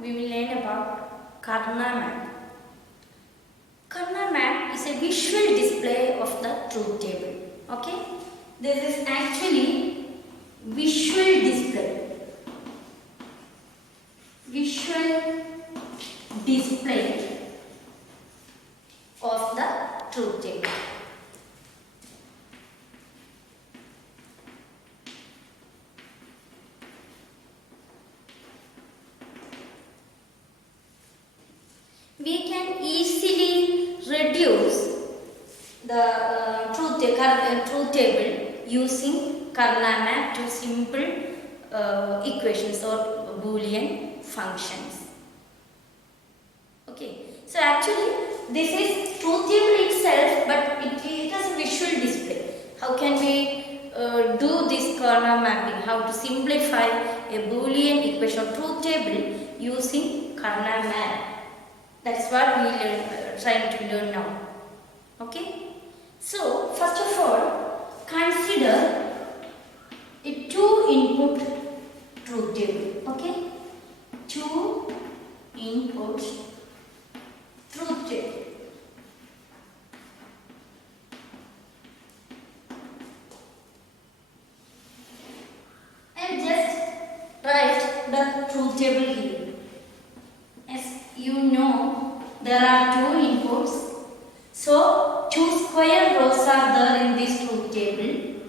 we will learn about Karnaugh map. Karnaugh map is a visual display of the truth table. Okay, this is actually visual display. Visual display of the truth table. We can easily reduce the truth table using Karnaugh map to simple equations or Boolean functions. Okay, so actually this is truth table itself, but it has a visual display. How can we do this Karnaugh mapping? How to simplify a Boolean equation or truth table using Karnaugh map? That's what we are trying to learn now. Okay. So first of all, consider a two-input truth table. Okay. Two-input truth table. And just write the truth table here. As you know, there are two inputs. So, two square rows are there in this truth table.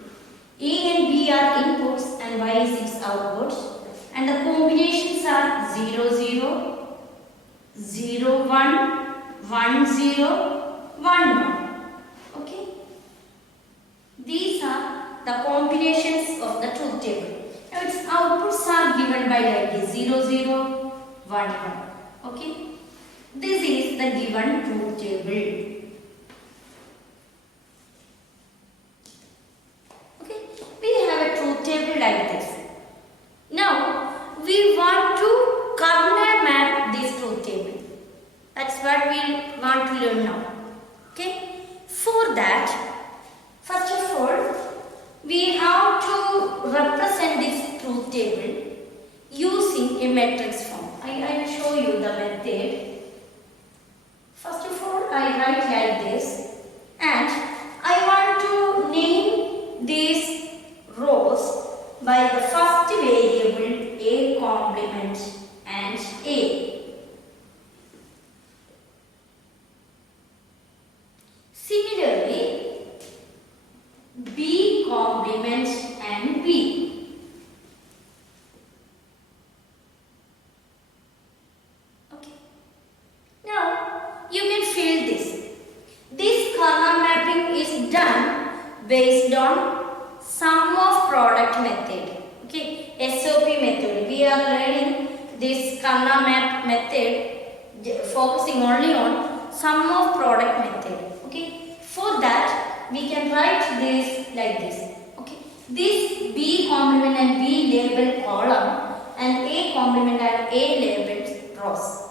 A and B are inputs and Y is its output. And the combinations are 0, 0, 0, 1, 1, 0, 1, 1. Okay? These are the combinations of the truth table. Now, its outputs are given by like this 0, 0, 1, 1. Okay, this is the given truth table. Okay, we have a truth table like this. Now, we want to Karnaugh map this truth table. That's what we want to learn now. Okay, for that, first of all, we have to represent this truth table using a matrix form. I will show you the method. First of all, I write like this, and I want to name these rows by the first variable A complement and A. Similarly, B complement and B. Based on sum of product method. Okay, SOP method. We are learning this Karnaugh map method focusing only on sum of product method. Okay, for that we can write this like this. Okay, this B complement and B labeled column and A complement and A labeled rows.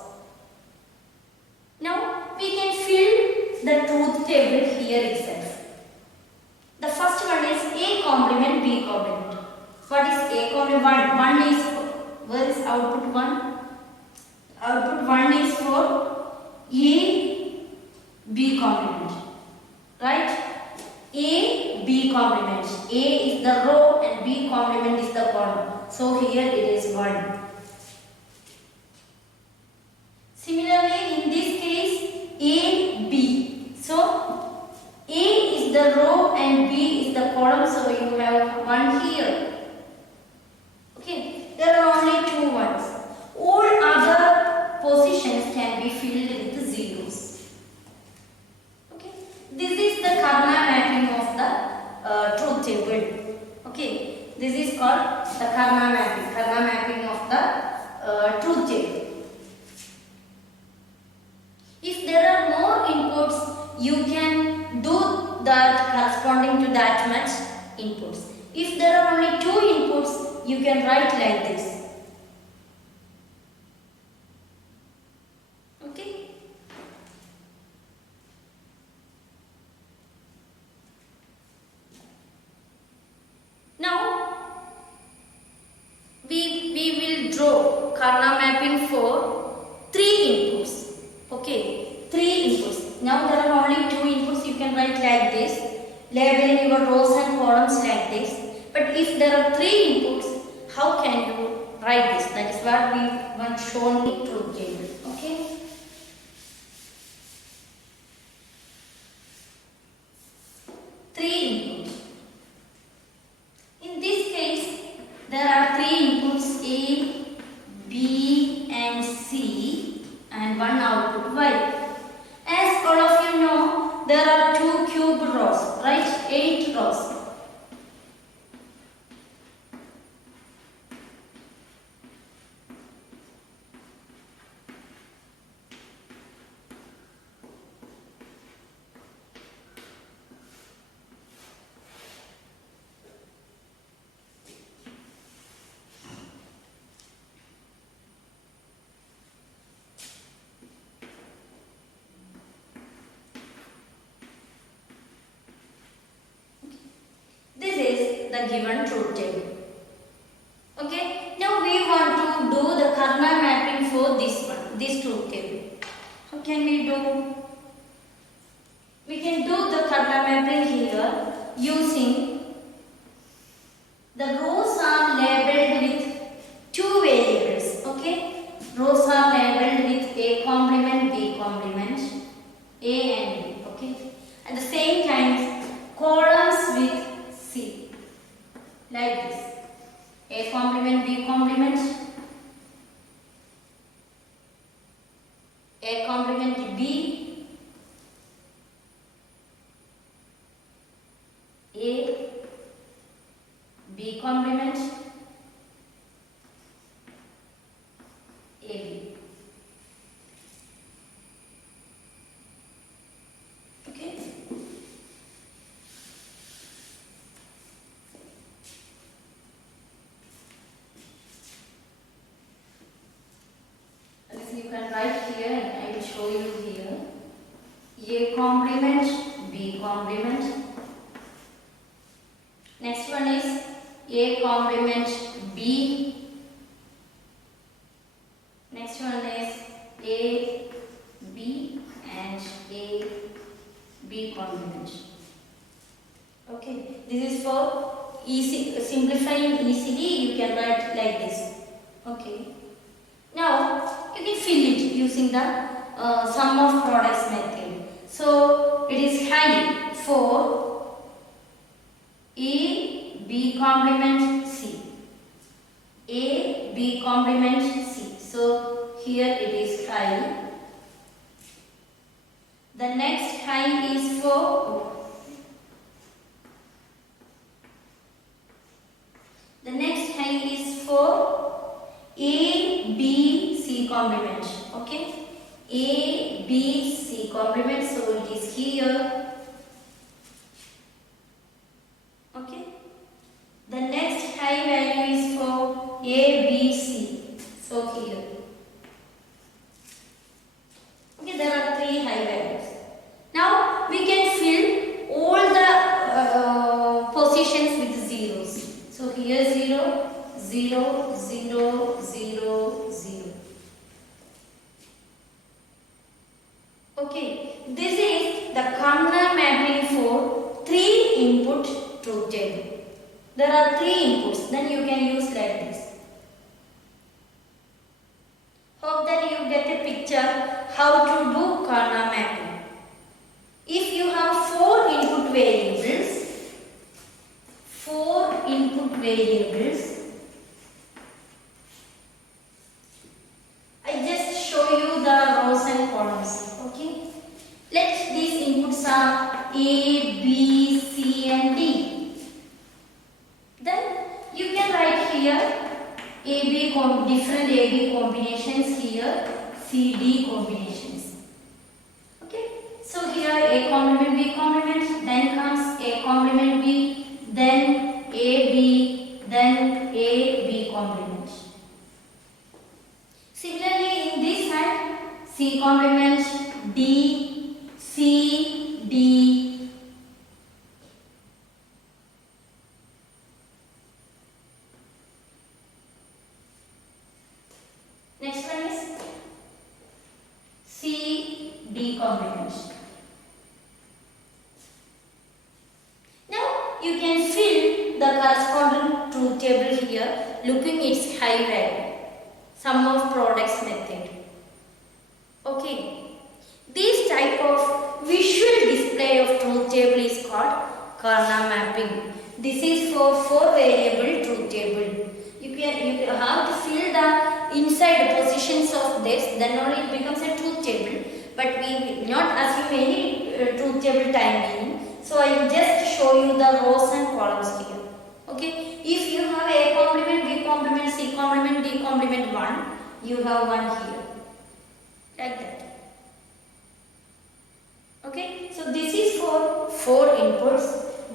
Now we can fill the truth table here itself. The first one is A complement, B complement. What is A complement? 1 is, where is output 1? Output 1 is for A, B complement. Right? A, B complement. A is the row and B complement is the column. So here it is 1. Similarly, in this case, A, B. So, A is the row and B is the column, so you have 1 here. Okay, there are only 2 ones. All other positions can be filled with zeros. Okay, this is the Karnaugh mapping of the truth table. Okay, this is called the Karnaugh mapping of the truth table. If there are more inputs, you can do that corresponding to that much inputs. If there are only 2 inputs, you can write like this. Okay. Now we will draw Karnaugh mapping for labeling your rows and columns like this. But if there are 3 inputs, how can you write this? That is what we want shown in truth table. Okay. Three inputs. In this case, there are 3 inputs A, B and C and one output Y. As all of you know, there are 2 cube rows, right? 8 rows. This is the given truth table. Okay. Now we want to do the Karnaugh mapping for this one, this truth table. How can we do? We can do the Karnaugh mapping here using the rows are labeled with 2 variables. Okay. Rows are labeled with A complement, B complement, A and B. Okay. At the same time, columns with C, like this. A complement, B complement, A complement B, A, B complement, AB. Okay. You can write here and I will show you here. A complement, B complement. Next one is A complement B. Next one is A, B and A, B complement. Okay, this is for easy, simplifying easily you can write like this. Okay. Now you can fill it using the sum of products method. So it is high for A, B complement C. A, B complement C. So here it is high. The next high is for A, B, C complement. Okay. A, B, C complement. So it is here. Okay. The next high value is for A, B, C. So here. Okay, there are 3 high values. Now we can fill all the positions with zeros. So here 0, 0, 0, 0, 0. Okay, this is the Karnaugh mapping for 3 input truth table. There are 3 inputs, then you can use like this. Hope that you get a picture how to do Karnaugh mapping. If you have 4 input variables, I just show you the rows and columns. Okay. Let these inputs are A, B, C and D. Then you can write here different AB combinations here, CD combinations. Okay. So here A complement, B complement, then comes A complement B, then AB, then AB complement. Similarly in this side, C complement, D, C, D. Next one is C, D complement. table here, looking its high value. Sum of products method. Okay. This type of visual display of truth table is called Karnaugh mapping. This is for 4 variable truth table. You have to fill the inside the positions of this, then only it becomes a truth table. But we will not assume any truth table time being. So I will just show you the rows and columns here. Okay. If you have A complement, B complement, C complement, D complement 1, you have 1 here. Like that. Okay, so this is for 4 inputs,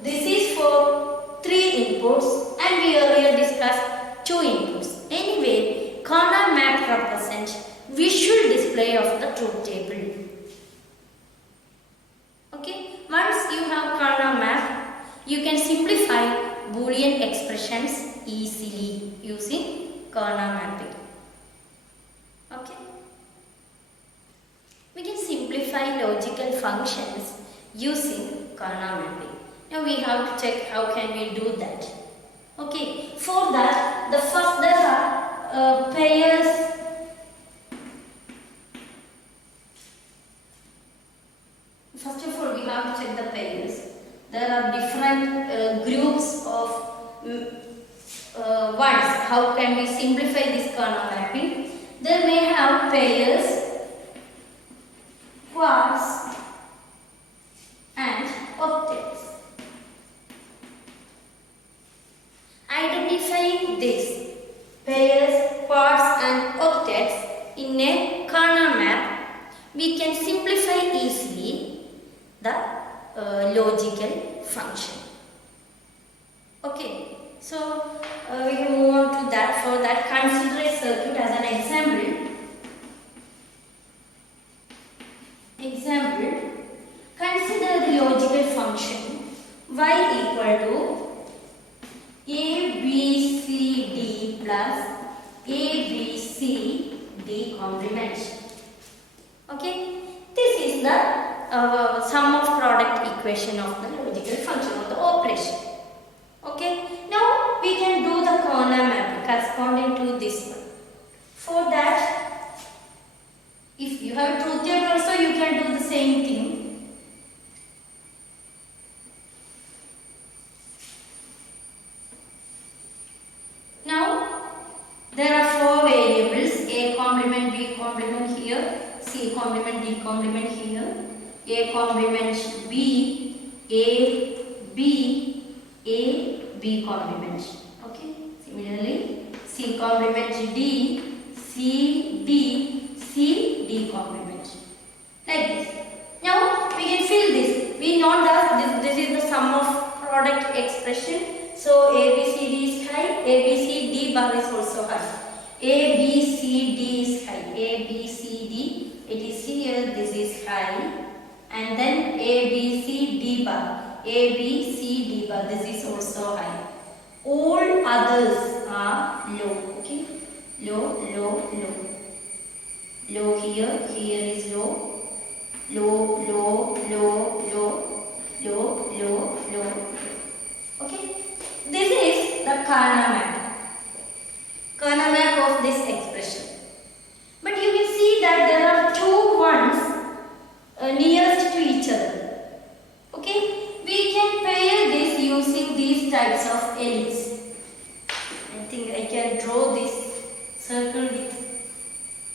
this is for 3 inputs, and we earlier discussed 2 inputs. Anyway, Karnaugh map represents visual display of the truth table. Okay, once you have Karnaugh map, you can simplify Boolean expressions easily using Karnaugh mapping. Okay. We can simplify logical functions using Karnaugh mapping. Now we have to check how can we do that. Okay, for that there are pairs. First of all, we have to check the pairs. There are different groups of ones. How can we simplify this Karnaugh mapping? They may have pairs, quarts and octets. Identifying these pairs, quarts and octets in a Karnaugh map, we can simplify easily the logical function. Okay, so we can move on to that. For that, consider a circuit as an example. Consider the logical function y equal to a, b, c, d plus a, b, c, d complement. Okay, this is the sum of product equation of the logical function of the operation. Okay, now we can do the Karnaugh map corresponding to this one. For that, if you have truth table also, you can do the same thing. Now, there are 4 variables, A complement, B complement here, C complement, D complement here, A complement B, B complement. Okay, similarly, C complement D, D complement. Like this. Now we can fill this. We know that this is the sum of product expression. So A, B, C, D is high. A, B, C, D bar is also high. A, B, C, D is high. A, B, C, D. It is here. This is high. And then A, B, C, D bar. A, B, C, D bar. This is also high. All others are low. Okay. Low, low, low. Low here, here is low, low, low, low, low, low, low, low. Okay, this is the Karnaugh map of this expression. But you can see that there are 2 ones nearest to each other. Okay, we can pair this using these types of ellipse. I think I can draw this circle with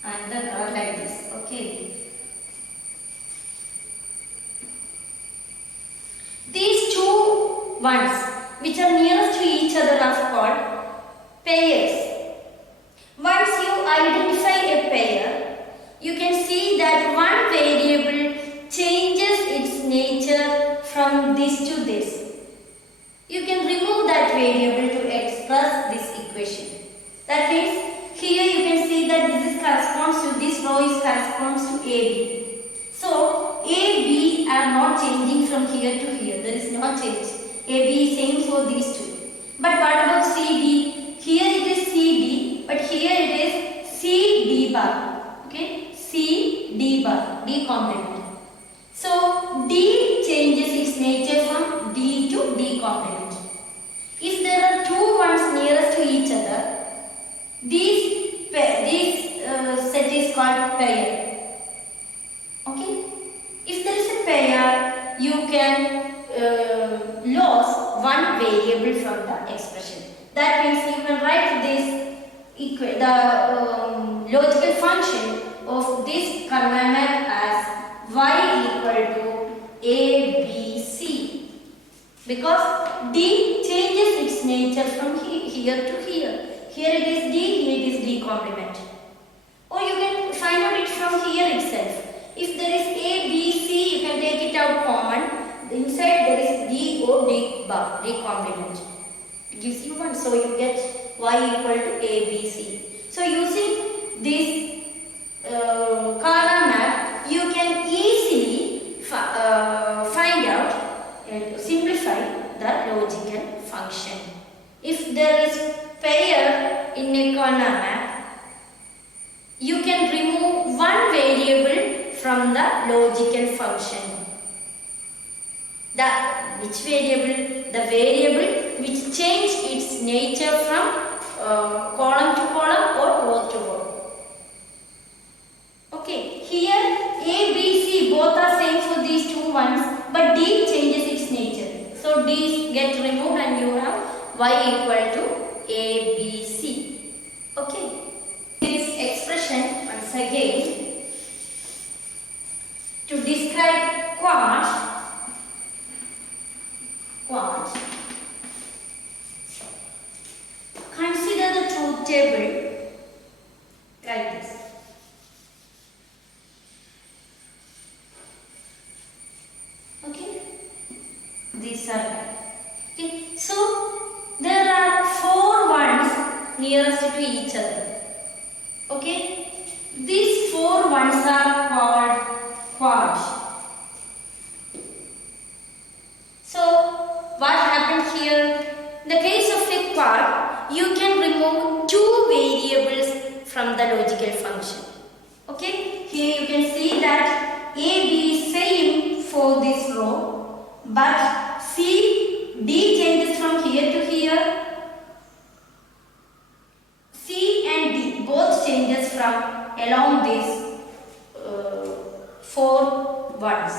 and the color like this. Okay. These 2 ones which are nearest to each other are called pairs. Once you identify a pair, you can see that one variable changes its nature from this to this. You can remove that variable to express this equation. That means here you can see that this corresponds to this row corresponds to AB. So AB are not changing from here to here. There is no change. AB is same for these 2. But what about CD? Here it is CD, but here it is CD bar. Okay, CD bar, D complement. So D changes its nature from D to D complement. If there are two ones nearest to each other, this set is called pair. Okay? If there is a pair, you can lose one variable from the expression. That means you can write this logical function of this Karnaugh map as y equal to a, b, c. Because d changes its nature from here to here. Here it is d, here it is d complement. Or you can find out it from here itself. If there is a, b, c, you can take it out common. Inside there is d or d bar, d complement. It gives you 1. So you get y equal to a, b, c. So using this Karnaugh map, you can easily find out and simplify the logical function. If there is pair in a Karnaugh map, you can remove one variable from the logical function. Which variable? The variable which change its nature from column to column or row to row. Okay, here a, b, c both are same for these two ones, but d changes its nature. So d get removed and you have y equal to a, b, c. Okay. This expression once again to describe quad. Consider the truth table like this. Okay, these are okay. So there are 4 ones nearest to each other. Okay, these 4 ones are called quads. So what happened here? In the case of a quad, you can remove 2 variables from the logical function. Okay, here you can see that a, b is same for this row, but c, d changes from here to here. C and d both changes from along these 4 ones.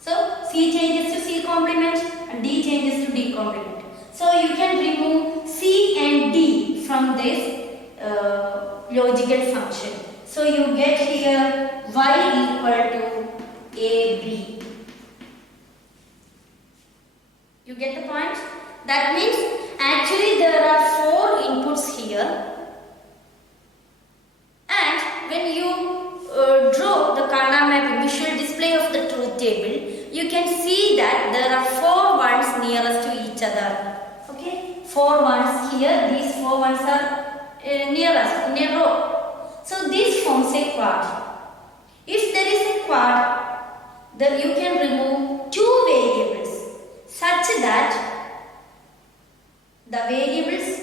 So c changes to c complement and d changes to d complement. So you can remove c and d from this logical function. So you get here y equal to ab. You get the point? That means actually there are 4 inputs here, and when you draw the Karnaugh map visual display of the truth table, you can see that there are 4 ones nearest to each other. Okay, 4 ones here, these 4 ones are nearest in a row. So this forms a quad. If there is a quad, then you can remove 2 variables such that the variables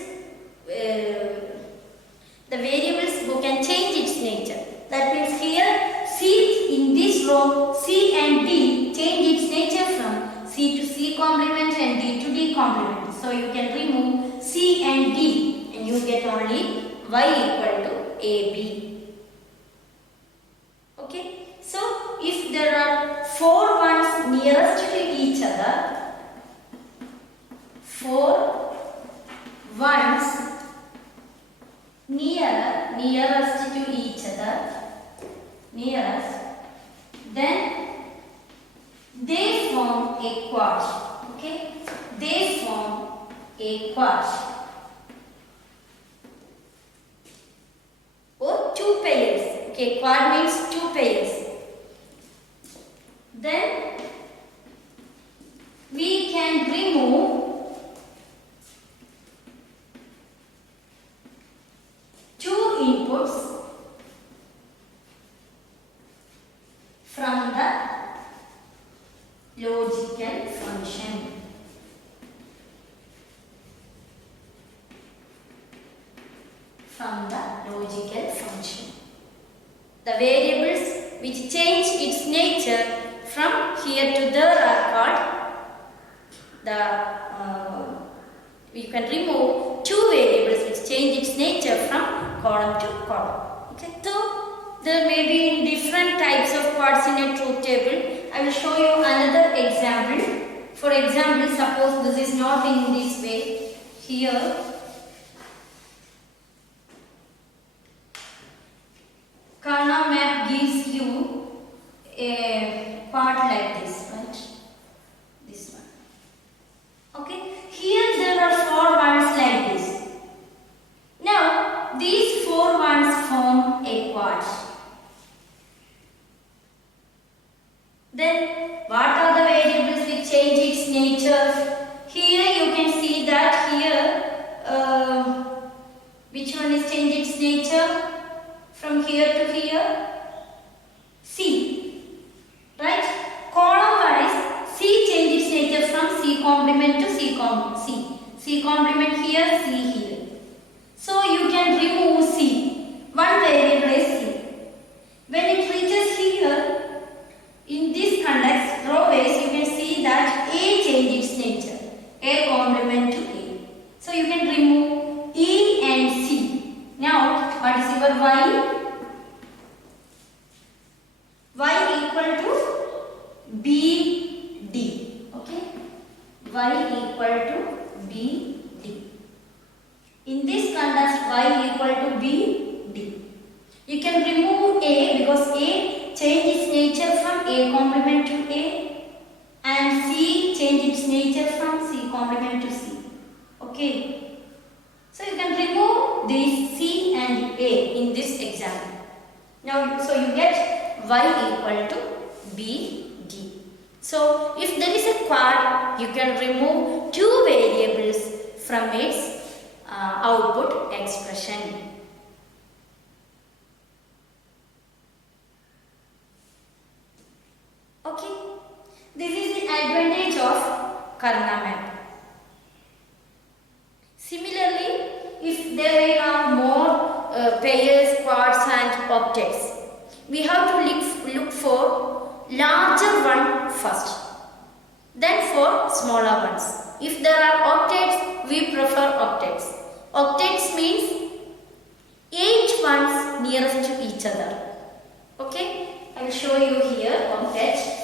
who can change its nature. That means here c in this row, c and d change its nature from c to c complement and d to d complement. So you can remove c and d and you get only y equal to ab. Okay, so if there are 4 ones nearest to each other, 4 ones nearest to each other, then they form a quad. Okay, they form a quad or 2 pairs. Okay, quad means 2 pairs. Then we can remove 2 inputs from the logical function. The variables which change its nature from here to there are called the you can remove two variables which change its nature from column to column. Okay, so there may be different types of parts in a truth table. I will show you another example. For example, suppose this is not in this way. Here Karnaugh map gives you a part like this, right? This one. Okay. Here there are four ones like this. Now these four ones form a quad. Then what are the variables which change its nature? Here you can see that here which one is change its nature from here to here? C. Right? Column wise C change its nature from C complement to C. C complement here, C here. So you can remove C. One variable is C. When it reaches here, in this context, row base, you can see that A change its nature. A complement to A. So you can remove E and C. Now, what is your Y? Y equal to B, D. Okay? Y equal to B, D. In this context, Y equal to B, D. You can remove A because A change its nature from A complement to A and C change its nature from C complement to C. Okay. So you can remove these C and A in this example. Now, so you get Y equal to B, D. So if there is a quad, you can remove two variables from its output expression. Okay, this is the advantage of Karnaugh map. Similarly, if there are more pairs, quads and octets, we have to look for larger one first, then for smaller ones. If there are octets, we prefer octets. Octets means 8 ones nearest to each other. Okay, I will show you here octet.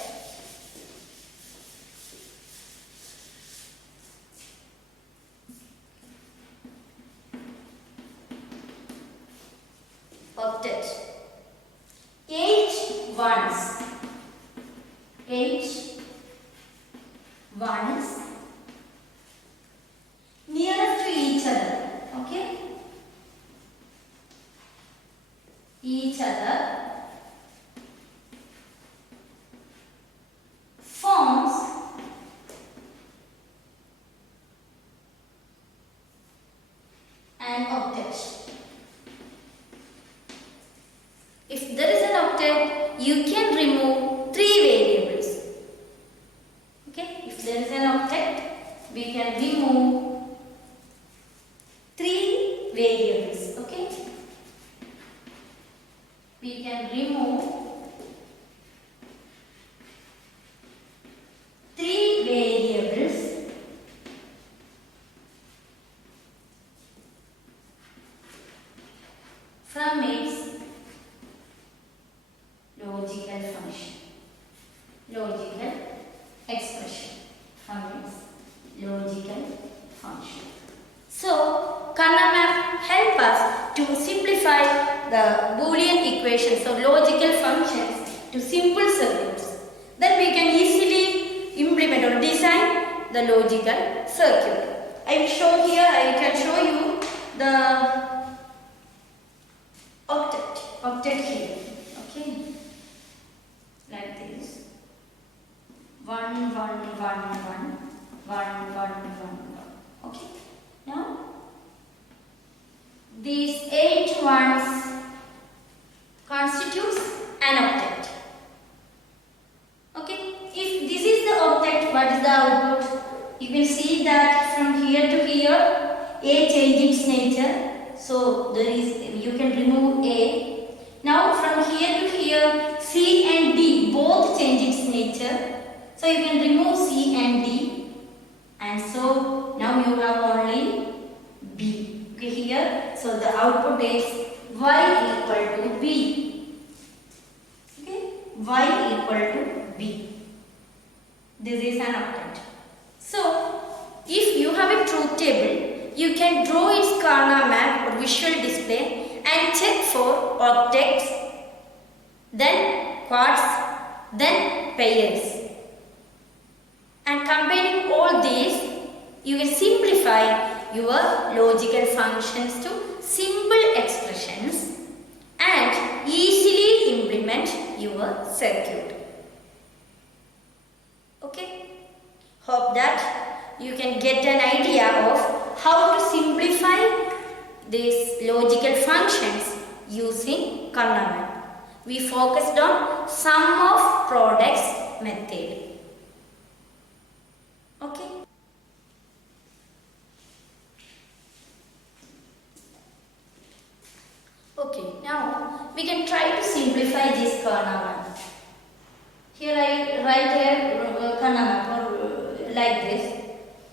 Octet. 8 ones. 8 ones nearest to each other. Okay? Each other forms an octet. If there is an octet, you can remove 3 variables. Okay? If there is an octet, we can remove 3 variables. Okay? We can remove 3 variables from its logical function, logical expression from its logical function. So, Karnaugh map help us to simplify the Boolean equations of logical functions to simple circuits. Then we can easily implement or design the logical circuit. I will show here, I can show you the octet here. Okay, like this. 1, 1, 1, 1, 1, 1, 1, 1. Okay. Now, these 8 ones constitutes an octet. Okay. If this is the octet, what is the output? You will see that from here to here, A change its nature. So there is, you can remove A. Now from here to here, C and D both change its nature. So you can remove C and D. and so now you have only B. Okay, here, so the output is y equal to B. Okay, y equal to B. This is an octet. So, if you have a truth table, you can draw its Karnaugh map or visual display and check for octets, then quarts, then pairs. And combining all these, you can simplify your logical functions to simple expressions and easily implement your circuit. Okay? Hope that you can get an idea of how to simplify these logical functions using Karnaugh map. We focused on sum of products method. Okay? Okay, now we can try to simplify this Karnaugh map. Here I write here Karnaugh map or like this.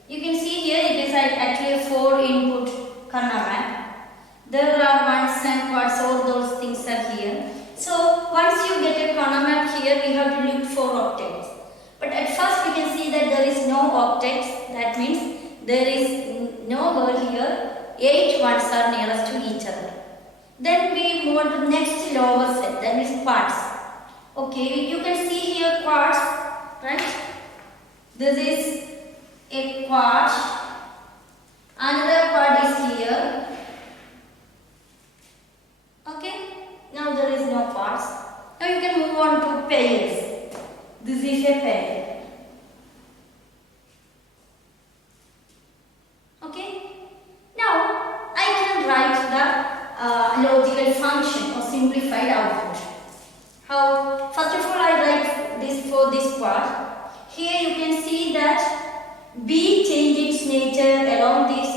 You can see here it is actually a 4 input Karnaugh map. There are ones and quarts, all those things are here. So once you get a Karnaugh map here, we have to look for octets. But at first we can see that there is no octets. That means there is nowhere here 8 ones are nearest to each other. Then we move on to the next lower set, that is quarts. Okay, you can see here quarts, right? This is a quart. Another quart is here. Okay, now there is no quarts. Now you can move on to pairs. This is a pair. Okay, now I can write the logical function or simplified output. How? First of all, I write this for this part. Here you can see that B changes its nature along this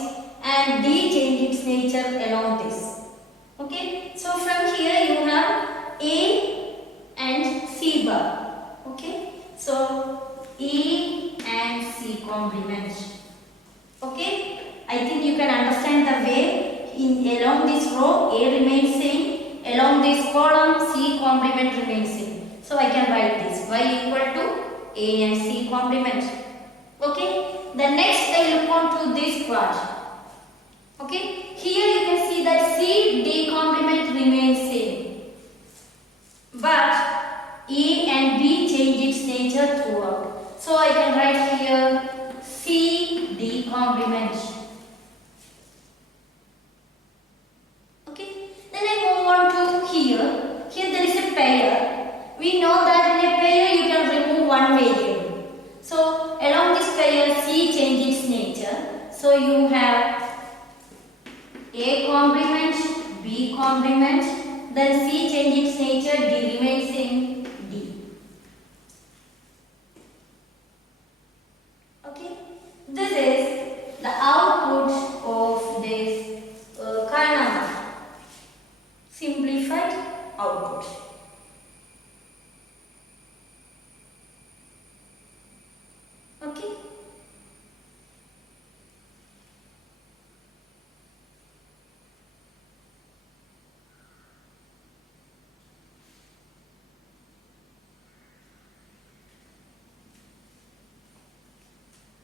and D changes its nature along this. Okay, so from here you have A and C bar. Okay, so E and C complement. Okay, I think you can understand the way. Along this row A remains same, along this column C complement remains same. So I can write this y equal to A and C complement. Okay, the next I look on to this part. Okay, here you can see that C D complement remains same, but E and B change its nature throughout. So I can write here C D complement. Then I move on to here. Here there is a pair. We know that in a pair you can remove one variable. So along this pair C changes its nature. So you have A complement, B complement, then C changes its nature, D remains in D. Okay, this is the output of this Karnaugh simplified output. Okay.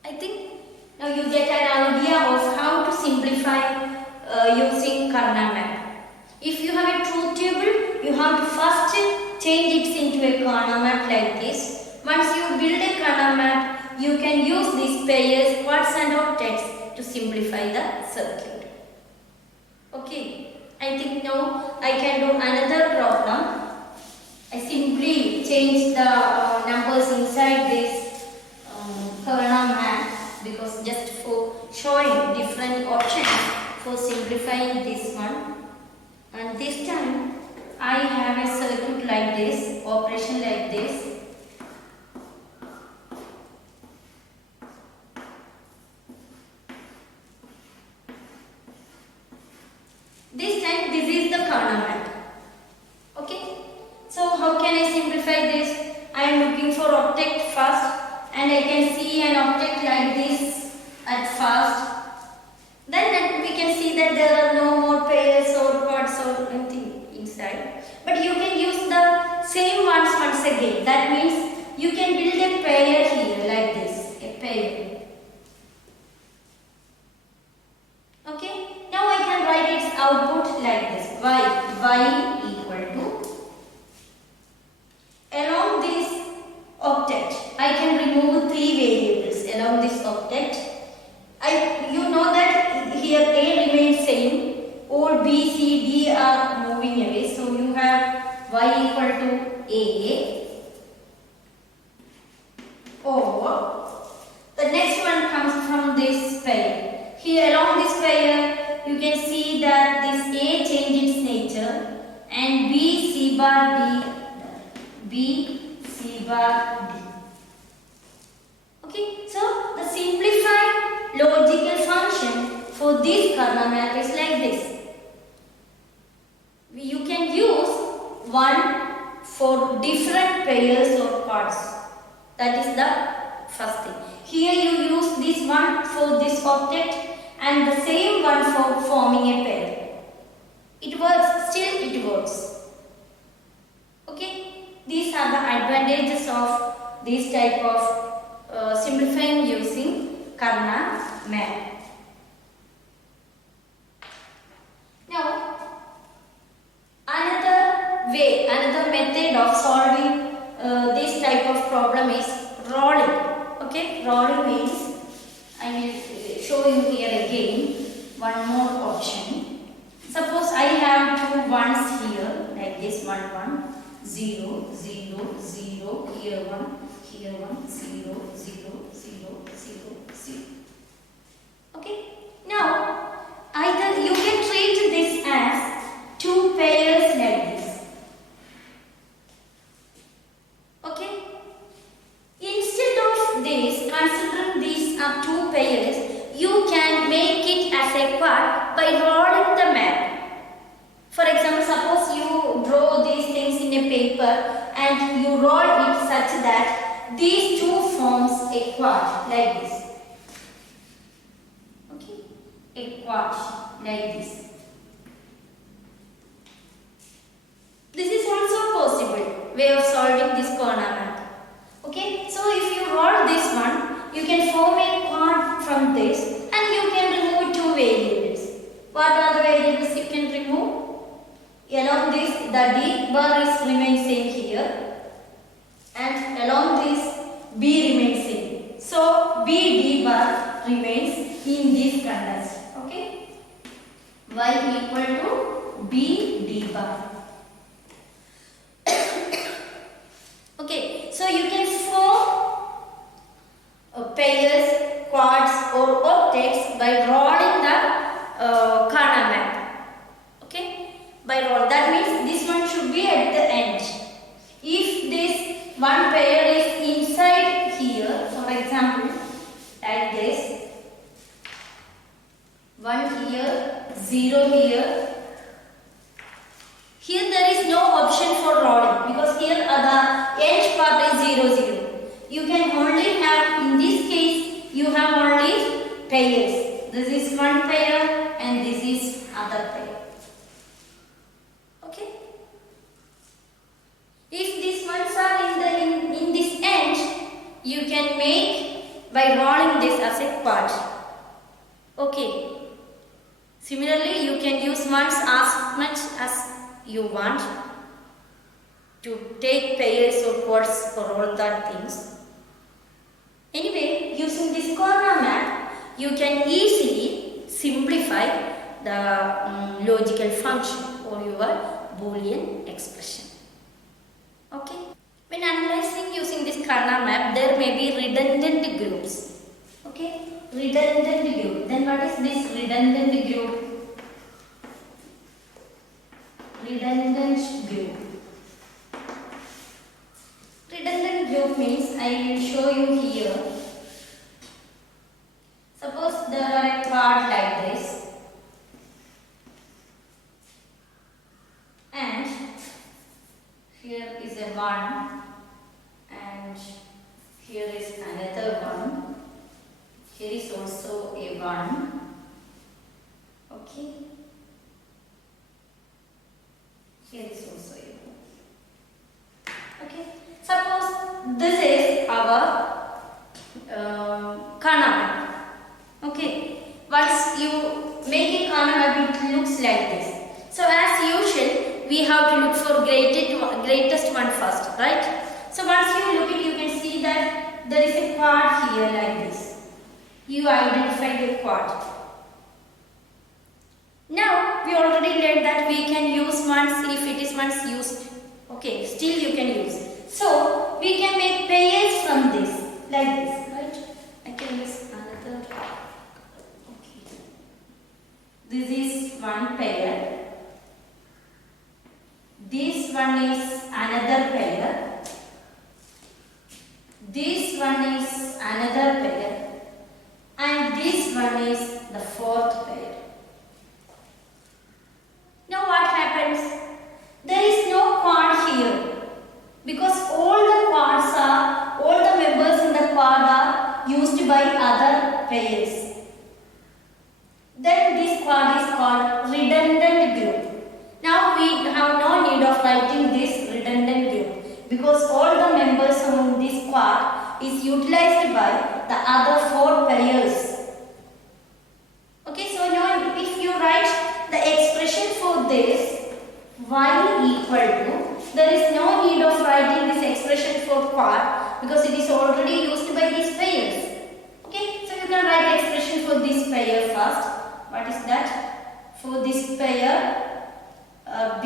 I think now you get an idea of how to simplify using Karnaugh map. If you have a truth table, you have to first change it into a Karnaugh map like this. Once you build a Karnaugh map, you can use these pairs, quarts and octets to simplify the circuit. Okay, I think now I can do another problem. I simply change the numbers inside this Karnaugh map because just for showing different options for simplifying this one. And this time I have a circuit like this, operation like this. This time this is the Karnaugh map. Okay. So how can I simplify this? I am looking for octet first and I can see an octet like this at first. Then we can see that there are no more pairs or quads or anything inside. But you can use the same ones once again. That means you can build a pair here like this. A pair. Okay. Now I can write its output like this. Y equal to. Along this octet, I can remove 3 variables along this octet. You know that here A remains same, all B, C, D are moving away. So you have Y equal to A over. The next one comes from this pair. Here along this pair, you can see that this A changes its nature and B, C bar, D. B, C bar, D. Okay, so the simplified logical function for this Karnaugh map is like this. You can use one for different pairs or cards. That is the first thing. Here you use this one for this object and the same one for forming a pair. It works, still it works. Okay. These are the advantages of this type of simplifying using Karnaugh map. Now, another method of solving this type of problem is rolling. Okay, rolling means, I will show you here again one more option. Suppose I have 2 ones here like this, 1, 1. 0, 0, 0, here 1, 0, 0, 0, 0, 0. Okay. Now, either you can treat this as 2 pairs like this. Okay. Instead of this, considering these are 2 pairs, you can make it as a quad by rolling the map. For example, suppose you draw these things in a paper and you roll it such that these 2 forms a quad like this. Okay, a quad like this. This is also possible way of solving this Karnaugh map. Okay, so if you roll this one, you can form a quad from this and you can remove 2 variables. What are the variables you can remove? Along this, the D bar is remains same here, and along this B remains same. So B D bar remains in this context. Okay, Y equal to B D bar. Okay, so you can form pairs, quads, or octets by rolling the Karnaugh map. By roll. That means this one should be at the end. If this one pair is inside here, for example, like this, 1 here, 0 here. Here there is no option for rolling because here the end part is 0, 0. You can only have, in this case, you have only pairs. This is one pair and this is other pair. Okay. If these ones are in this end, you can make by rolling this as a quad. Okay. Similarly, you can use ones as much as you want to take pairs or quads or all that things. Anyway, using this Karnaugh map, you can easily simplify the logical function or your Boolean expression. Okay. When analyzing using this Karnaugh map, there may be redundant groups. Okay. Redundant group. Then what is this redundant group? Redundant group. Redundant group means, I will show you here. Suppose there are a card like this. And here is a 1 and here is another 1. Here is also a 1. Okay. Here is also a 1. Okay. Suppose this is our Karnaugh. Okay. Once you make a Karnaugh, it looks like this. So as usual, we have to look for greatest one first, right? So once you look at, you can see that there is a quad here like this. You identify the quad. Now we already learned that we can use once if it is once used. Okay, still you can use. So we can make pairs from this like this, right? I can use another. Okay. This is one pair. This one is another pair. This one is another pair. And this one is the fourth pair. Now what happens? There is no quad here. Because all the members in the quad are used by other pairs. Then this quad is called redundant group. Now we have no need of writing this redundant group because all the members among this quad is utilized by the other 4 pairs. Okay, so now if you write the expression for this y equal to, there is no need of writing this expression for quad because it is already used by these pairs. Okay, so you can write expression for this pair first. What is that? For this pair, B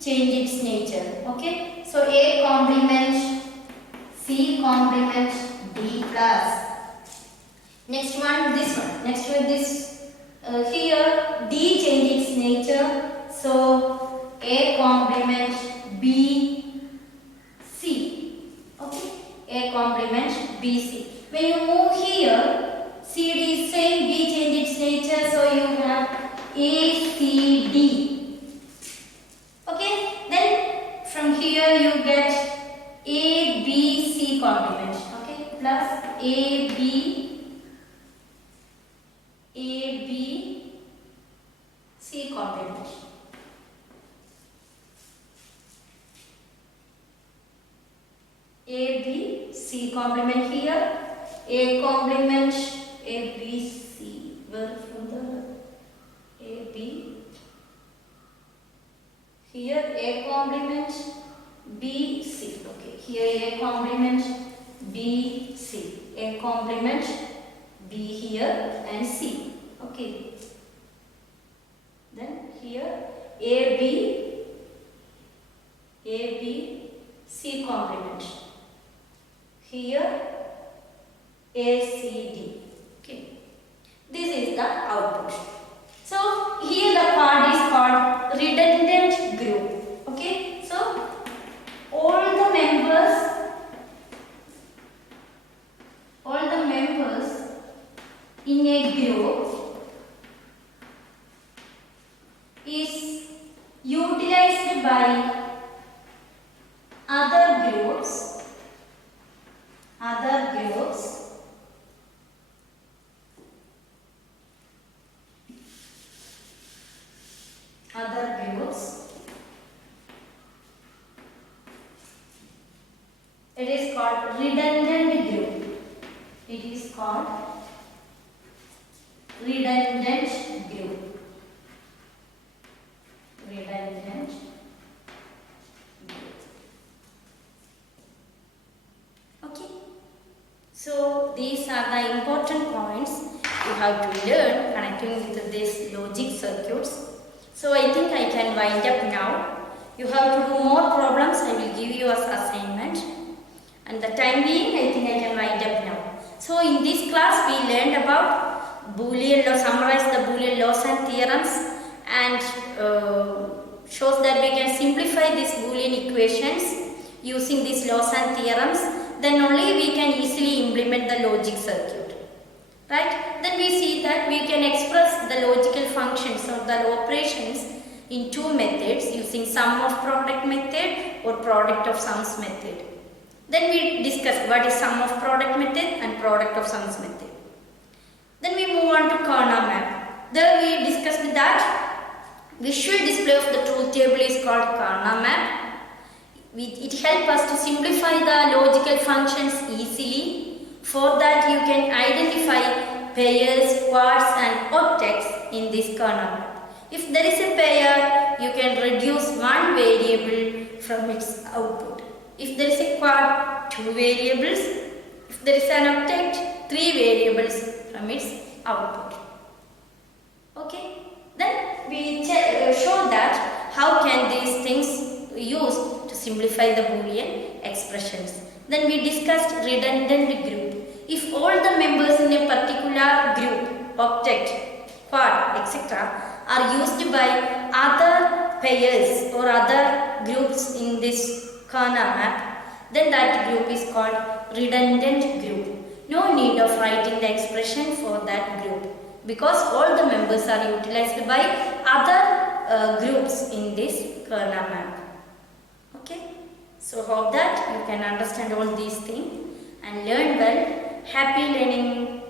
change its nature. Okay, so A complement C complement D plus. Next one, this one. Next one, this here D change its nature. So A complement B C. Okay, A complement B C. When you move here, C D is same, B change its nature. So you have A C D. Okay, then from here you get A, B, C complement, okay, plus A, B, C complement. A, B, C complement here, A complement, A, B, C, where from the A, B. Here A complement B C. Okay. Here A complement B C. A complement B here and C. Okay. Then here A B C complement. Here A C D. Okay. This is the output. So here the part is called redundant group. Okay, so all the members in a group is utilized by other groups It is called redundant group. It is called redundant group. Redundant group. Okay. So these are the important points you have to learn connecting with these logic circuits. So I think I can wind up now. You have to do more problems. I will give you as assignment. And the time being, I think I can wind up now. So in this class, we learned about Boolean law, summarized the Boolean laws and theorems, and shows that we can simplify these Boolean equations using these laws and theorems. Then only we can easily implement the logic circuit. Right? Then we see that we can express the logical functions or the operations in two methods using sum of product method or product of sums method. Then we discuss what is sum of product method and product of sums method. Then we move on to Karnaugh map. There we discussed that visual display of the truth table is called Karnaugh map. It helps us to simplify the logical functions easily. For that you can identify pairs, quads and octets in this Karnaugh map. If there is a pair, you can reduce one variable from its output. If there is a quad, two variables. If there is an octet, three variables from its output. Okay. Then we show that how can these things used to simplify the Boolean expressions. Then we discussed redundant group. If all the members in a particular group, octet, quad, etc. are used by other pairs or other groups in this Karnaugh map, then that group is called redundant group. No need of writing the expression for that group because all the members are utilized by other groups in this Karnaugh map. Okay, so hope that you can understand all these things and learn well. Happy learning.